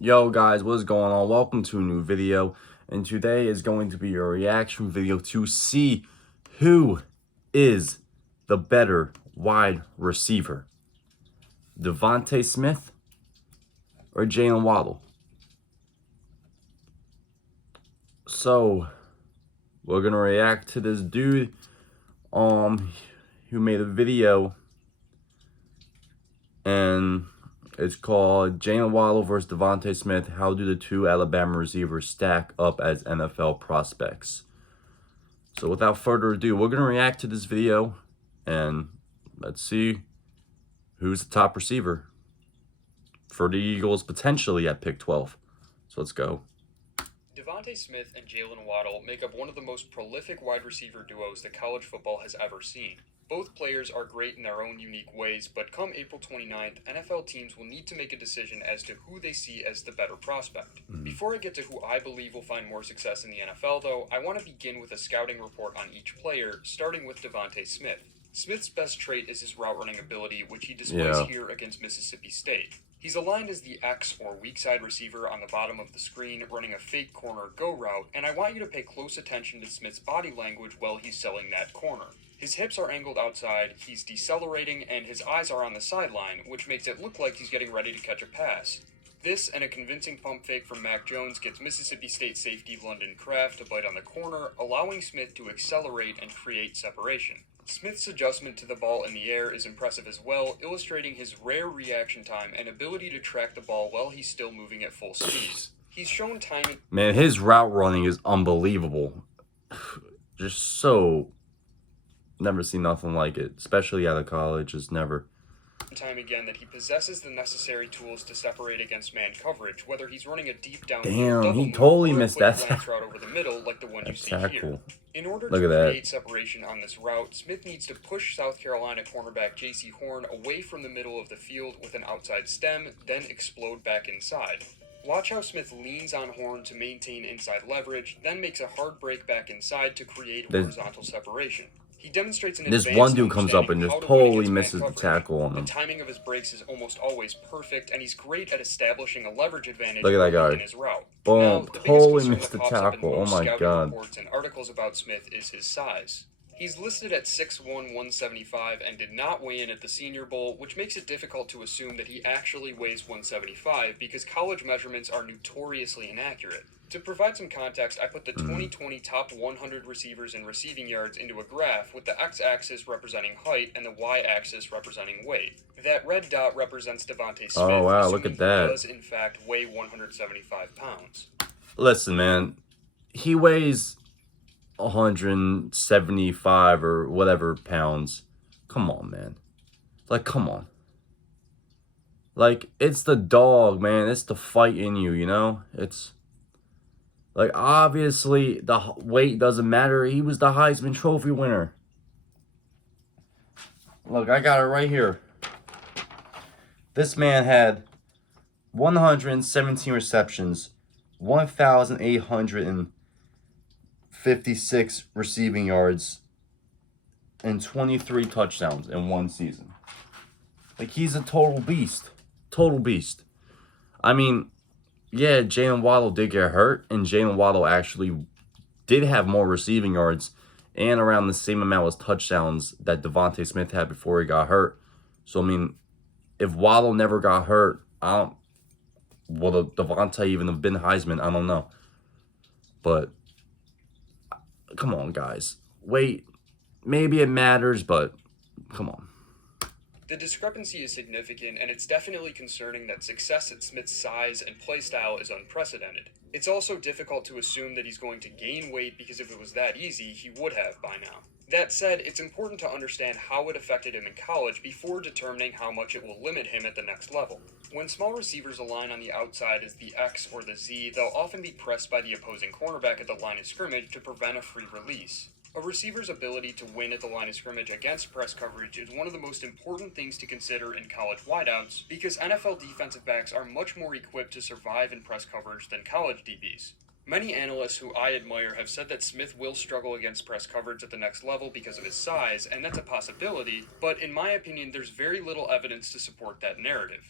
Yo guys, what is going on? Welcome to a new video, and today is going to be a reaction video to see who is the better wide receiver, DeVonta Smith or Jaylen Waddle. So we're gonna react to this dude who made a video, and it's called Jaylen Waddle versus DeVonta Smith. How do the two Alabama receivers stack up as NFL prospects? So without further ado, we're going to react to this video, and let's see who's the top receiver for the Eagles potentially at pick 12. So let's go. DeVonta Smith and Jaylen Waddle make up one of the most prolific wide receiver duos that college football has ever seen. Both players are great in their own unique ways, but come April 29th, NFL teams will need to make a decision as to who they see as the better prospect. Before I get to who I believe will find more success in the NFL, though, I want to begin with a scouting report on each player, starting with DeVonta Smith. Smith's best trait is his route running ability, which he displays here against Mississippi State. He's aligned as the X or weak side receiver on the bottom of the screen, running a fake corner go route, and I want you to pay close attention to Smith's body language while he's selling that corner. His hips are angled outside, he's decelerating, and his eyes are on the sideline, which makes it look like he's getting ready to catch a pass. This and a convincing pump fake from Mac Jones gets Mississippi State safety London Kraft to bite on the corner, allowing Smith to accelerate and create separation. Smith's adjustment to the ball in the air is impressive as well, illustrating his rare reaction time and ability to track the ball while he's still moving at full speed. He's shown time. Man, his route running is unbelievable. Just so, never seen nothing like it, especially out of college. Just never. Time again that he possesses the necessary tools to separate against man coverage, whether he's running a deep down Damn, he totally missed that route over the middle like the one you see tackle here. In order Look to at create separation on this route, Smith needs to push South Carolina cornerback J.C. Horn away from the middle of the field with an outside stem, then explode back inside. Watch how Smith leans on Horn to maintain inside leverage, then makes a hard break back inside to create horizontal separation. He demonstrates an This one dude comes up and just totally misses the tackle on him. The timing of his breaks is almost always perfect, and he's great at establishing a leverage advantage Look at that guy. in his route. Boom, Now, totally missed the tackle. Oh my god. Reports and articles about Smith is his size. He's listed at 6'1", 175 and did not weigh in at the Senior Bowl, which makes it difficult to assume that he actually weighs 175 because college measurements are notoriously inaccurate. To provide some context, I put the 2020 top 100 receivers in receiving yards into a graph with the x-axis representing height and the y-axis representing weight. That red dot represents DeVonta Smith, oh wow, look at that. He does in fact weigh 175 pounds. Listen, man, he weighs 175 or whatever pounds. Come on, man. Like, come on. Like, it's the dog, man. It's the fight in you, you know? It's like, obviously, the weight doesn't matter. He was the Heisman Trophy winner. Look, I got it right here. This man had 117 receptions, 1,856 receiving yards, and 23 touchdowns in one season. Like, he's a total beast. Total beast. I mean, yeah, Jaylen Waddle did get hurt, and Jaylen Waddle actually did have more receiving yards and around the same amount as touchdowns that DeVonta Smith had before he got hurt. So, I mean, if Waddle never got hurt, would DeVonta even have been Heisman? I don't know. But, come on, guys. Wait, maybe it matters, but come on. The discrepancy is significant, and it's definitely concerning that success at Smith's size and play style is unprecedented. It's also difficult to assume that he's going to gain weight because if it was that easy, he would have by now. That said, it's important to understand how it affected him in college before determining how much it will limit him at the next level. When small receivers align on the outside as the X or the Z, they'll often be pressed by the opposing cornerback at the line of scrimmage to prevent a free release. A receiver's ability to win at the line of scrimmage against press coverage is one of the most important things to consider in college wideouts because NFL defensive backs are much more equipped to survive in press coverage than college DBs. Many analysts who I admire have said that Smith will struggle against press coverage at the next level because of his size, and that's a possibility, but in my opinion, there's very little evidence to support that narrative.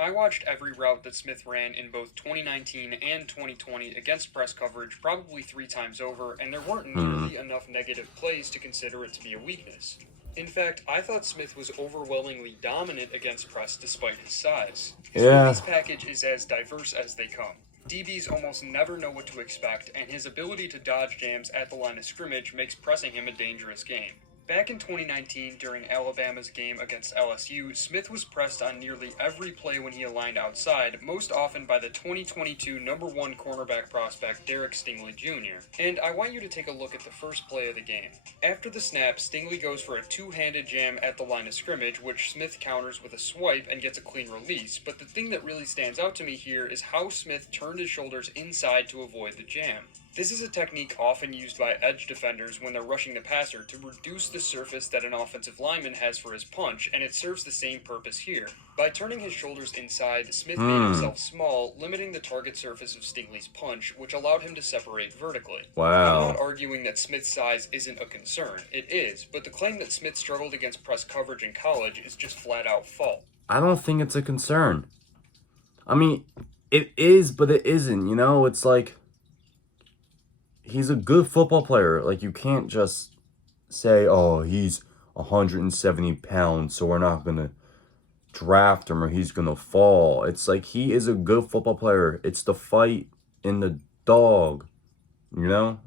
I watched every route that Smith ran in both 2019 and 2020 against press coverage probably 3 times over, and there weren't Hmm. nearly enough negative plays to consider it to be a weakness. In fact, I thought Smith was overwhelmingly dominant against press despite his size. His Yeah. release package is as diverse as they come. DBs almost never know what to expect, and his ability to dodge jams at the line of scrimmage makes pressing him a dangerous game. Back in 2019, during Alabama's game against LSU, Smith was pressed on nearly every play when he aligned outside, most often by the 2022 number 1 cornerback prospect Derek Stingley Jr. And I want you to take a look at the first play of the game. After the snap, Stingley goes for a two-handed jam at the line of scrimmage, which Smith counters with a swipe and gets a clean release. But the thing that really stands out to me here is how Smith turned his shoulders inside to avoid the jam. This is a technique often used by edge defenders when they're rushing the passer to reduce the surface that an offensive lineman has for his punch, and it serves the same purpose here. By turning his shoulders inside, Smith made himself small, limiting the target surface of Stingley's punch, which allowed him to separate vertically. Wow. I'm not arguing that Smith's size isn't a concern. It is, but the claim that Smith struggled against press coverage in college is just flat out false. I don't think it's a concern. I mean, it is, but it isn't. You know, it's like he's a good football player. Like, you can't just say, oh, he's 170 pounds, so we're not going to draft him or he's going to fall. It's like he is a good football player. It's the fight in the dog, you know?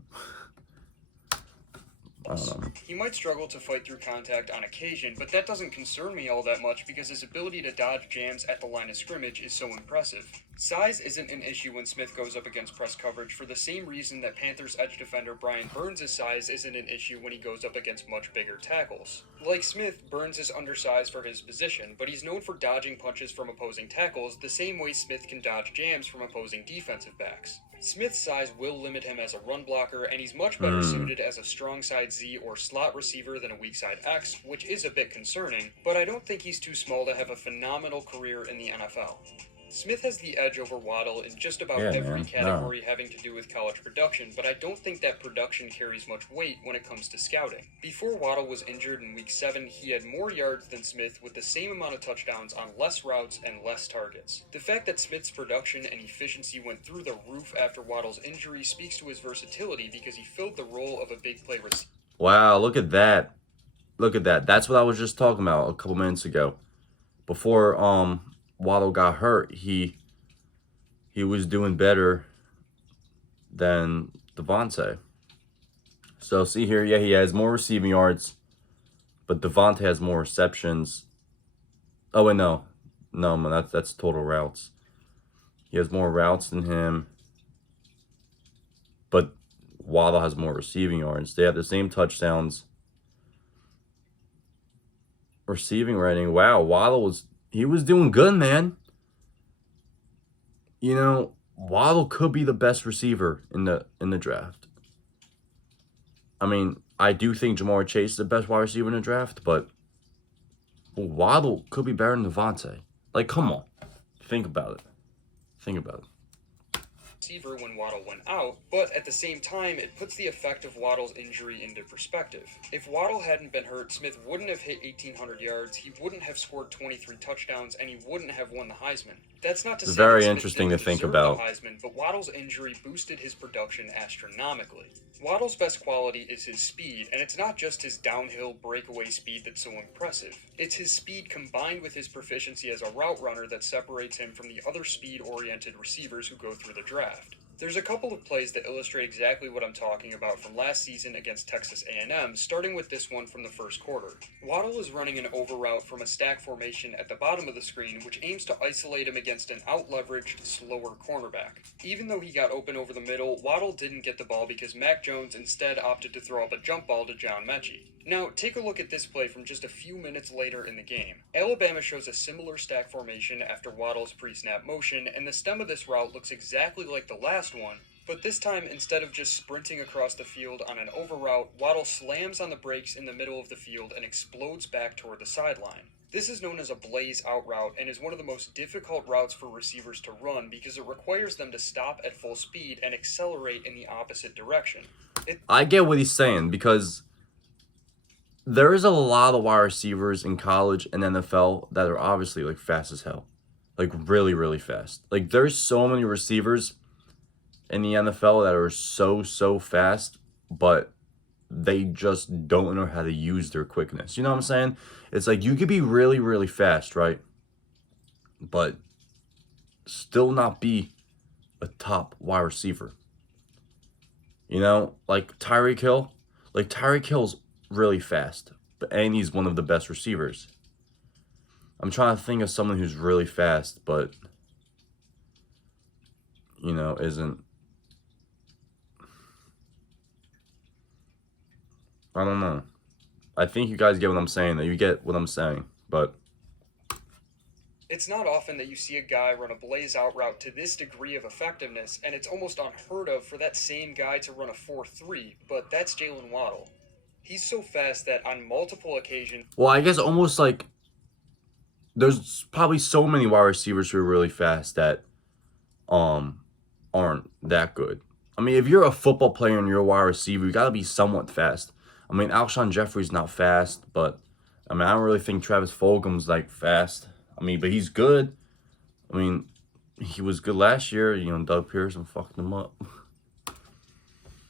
I don't know. He might struggle to fight through contact on occasion, but that doesn't concern me all that much because his ability to dodge jams at the line of scrimmage is so impressive. Size isn't an issue when Smith goes up against press coverage for the same reason that Panthers edge defender Brian Burns' size isn't an issue when he goes up against much bigger tackles. Like Smith, Burns is undersized for his position, but he's known for dodging punches from opposing tackles the same way Smith can dodge jams from opposing defensive backs. Smith's size will limit him as a run blocker, and he's much better suited as a strong side Z or slot receiver than a weak side X, which is a bit concerning, but I don't think he's too small to have a phenomenal career in the NFL. Smith has the edge over Waddle in just about every category having to do with college production, but I don't think that production carries much weight when it comes to scouting. Before Waddle was injured in Week 7, he had more yards than Smith with the same amount of touchdowns on less routes and less targets. The fact that Smith's production and efficiency went through the roof after Waddle's injury speaks to his versatility because he filled the role of a big play receiver. Wow, look at that. Look at that. That's what I was just talking about a couple minutes ago. Before Waddle got hurt, he was doing better than DeVonta. So see here, yeah, he has more receiving yards, but DeVonta has more receptions. Oh wait, no, man, that's total routes. He has more routes than him, but Waddle has more receiving yards. They have the same touchdowns. Receiving rating, wow, Waddle was doing good, man. You know, Waddle could be the best receiver in the draft. I mean, I do think Jamar Chase is the best wide receiver in the draft, but Waddle could be better than DeVonta. Like, come on. Think about it. Receiver when Waddle went out, but at the same time, it puts the effect of Waddle's injury into perspective. If Waddle hadn't been hurt, Smith wouldn't have hit 1,800 yards, he wouldn't have scored 23 touchdowns, and he wouldn't have won the Heisman. That's not to say very that Smith interesting didn't to think deserve about. the Heisman, but Waddle's injury boosted his production astronomically. Waddle's best quality is his speed, and it's not just his downhill breakaway speed that's so impressive. It's his speed combined with his proficiency as a route runner that separates him from the other speed-oriented receivers who go through the draft. There's a couple of plays that illustrate exactly what I'm talking about from last season against Texas A&M, starting with this one from the first quarter. Waddle is running an over route from a stack formation at the bottom of the screen, which aims to isolate him against an out-leveraged, slower cornerback. Even though he got open over the middle, Waddle didn't get the ball because Mac Jones instead opted to throw up a jump ball to John Mechie. Now, take a look at this play from just a few minutes later in the game. Alabama shows a similar stack formation after Waddle's pre-snap motion, and the stem of this route looks exactly like the last one, but this time, instead of just sprinting across the field on an over route, Waddle slams on the brakes in the middle of the field and explodes back toward the sideline. This is known as a blaze out route and is one of the most difficult routes for receivers to run because it requires them to stop at full speed and accelerate in the opposite direction. I get what he's saying because there is a lot of wide receivers in college and NFL that are obviously like fast as hell. Like, really, really fast. Like, there's so many receivers in the NFL that are so fast, but they just don't know how to use their quickness. You know what I'm saying? It's like you could be really, really fast, right? But still not be a top wide receiver. You know, like Tyreek Hill. Like Tyreek Hill's really fast, and he's one of the best receivers. I'm trying to think of someone who's really fast, but isn't. I don't know. I think you guys get what I'm saying. That you get what I'm saying, but It's not often that you see a guy run a blaze out route to this degree of effectiveness, and it's almost unheard of for that same guy to run a 4.3, but that's Jaylen Waddle. He's so fast that on multiple occasions, well, I guess almost like there's probably so many wide receivers who are really fast that aren't that good. I mean, if you're a football player and you're a wide receiver, you got to be somewhat fast. I mean, Alshon Jeffrey's not fast, but I mean, I don't really think Travis Fulgham's like fast. I mean, but he's good. I mean, he was good last year. Doug Pearson fucked him up.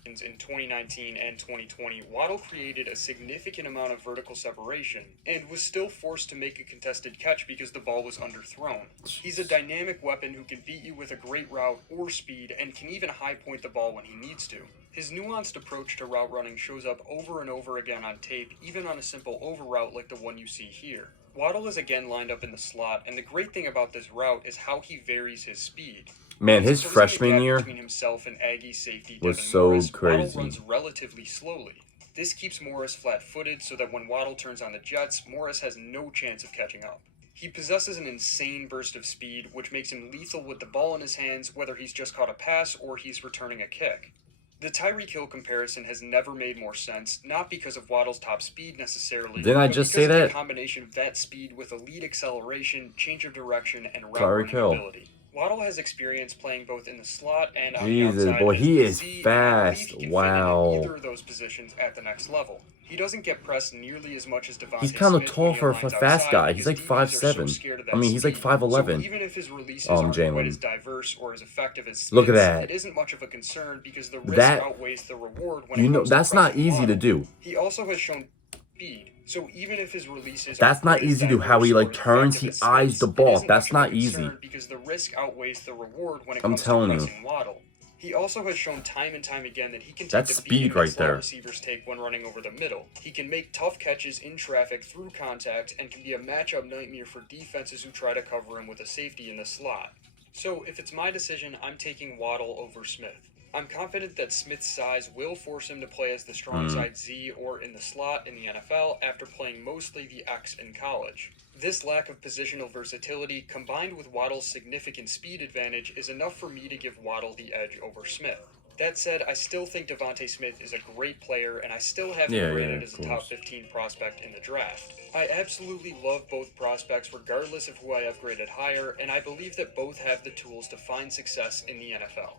in 2019 and 2020, Waddle created a significant amount of vertical separation and was still forced to make a contested catch because the ball was underthrown. He's a dynamic weapon who can beat you with a great route or speed and can even high point the ball when he needs to. His nuanced approach to route running shows up over and over again on tape, even on a simple over route like the one you see here. Waddle is again lined up in the slot, and the great thing about this route is how he varies his speed. Man, his freshman year between himself and Aggie safety was Devin so Morris, crazy. Waddle runs relatively slowly. This keeps Morris flat-footed so that when Waddle turns on the jets, Morris has no chance of catching up. He possesses an insane burst of speed, which makes him lethal with the ball in his hands, whether he's just caught a pass or he's returning a kick. The Tyreek Hill comparison has never made more sense, not because of Waddle's top speed necessarily, Didn't I but just because say of that? the combination of that speed with elite acceleration, change of direction, and route Tyreek running Hill. ability. Waddle has experience playing both in the slot and on Jesus, the outside boy, as he the is Z, and I believe fast. he can Wow. fit in either of those positions at the next level. He doesn't get pressed nearly as much as DeVonta He's kind of Smith tall when he for a aligns fast outside guy. He's because like DBs are so 5'7". scared of I that mean, he's like speed. 5'11". So even if his releases aren't quite Jaylen. as diverse or as effective as Smith's, Look at that. it isn't much of a concern because the risk That- outweighs the reward when it comes that's to not pressing easy to Waddle. do. He also has shown speed, so even if his releases That's not easy to do. How he like turns, he eyes the ball. That's not easy. because the risk outweighs the reward when it I'm comes to telling you. pressing Waddle. He also has shown time and time again that he can take That's the speed beating right that slot there. receivers take when running over the middle. He can make tough catches in traffic through contact and can be a matchup nightmare for defenses who try to cover him with a safety in the slot. So if it's my decision, I'm taking Waddle over Smith. I'm confident that Smith's size will force him to play as the strong side Z or in the slot in the NFL after playing mostly the X in college. This lack of positional versatility, combined with Waddle's significant speed advantage, is enough for me to give Waddle the edge over Smith. That said, I still think DeVonta Smith is a great player, and I still have him rated as a top 15 prospect in the draft. I absolutely love both prospects regardless of who I have graded higher, and I believe that both have the tools to find success in the NFL.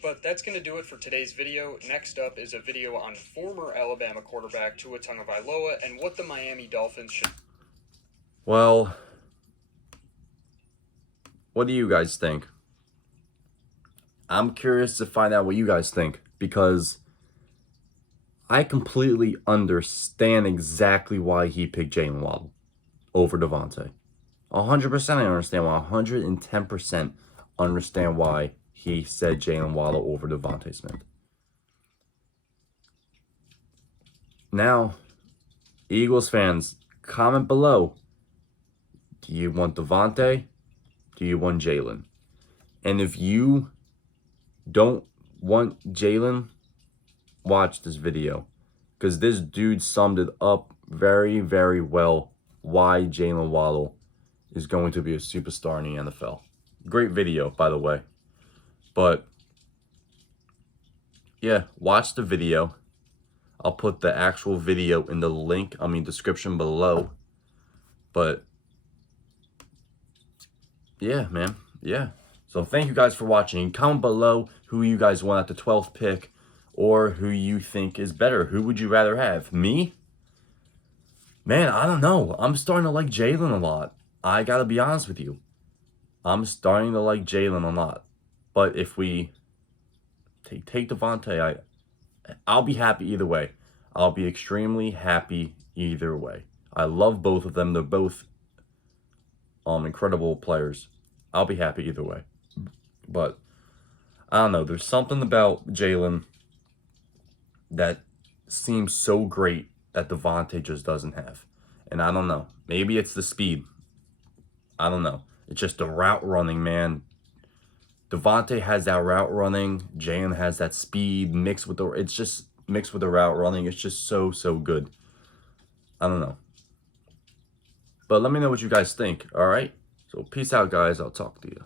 But that's going to do it for today's video. Next up is a video on former Alabama quarterback Tua Tagovailoa and what the Miami Dolphins should... Well, what do you guys think? I'm curious to find out what you guys think because I completely understand exactly why he picked Jaylen Waddle over DeVonta. 100% I understand why. 110% understand why he said Jaylen Waddle over DeVonta Smith. Now, Eagles fans, comment below. Do you want DeVonta? Do you want Jaylen? And if you don't want Jaylen, watch this video. Because this dude summed it up very, very well why Jaylen Waddle is going to be a superstar in the NFL. Great video, by the way. But, yeah, watch the video. I'll put the actual video in the description below. But, yeah, man. Yeah. So, thank you guys for watching. Comment below who you guys want at the 12th pick or who you think is better. Who would you rather have? Me Man, I don't know. I'm starting to like Jaylen a lot. I gotta be honest with you. I'm starting to like Jaylen a lot. But if we take DeVonta, I'll be happy either way. I'll be extremely happy either way. I love both of them. They're both incredible players. I'll be happy either way. But I don't know. There's something about Jaylen that seems so great that DeVonta just doesn't have. And I don't know. Maybe it's the speed. I don't know. It's just the route running, man. DeVonta has that route running. Jaylen has that speed mixed with the. It's just mixed with the route running. It's just so good. I don't know. But let me know what you guys think. All right. So peace out, guys. I'll talk to you.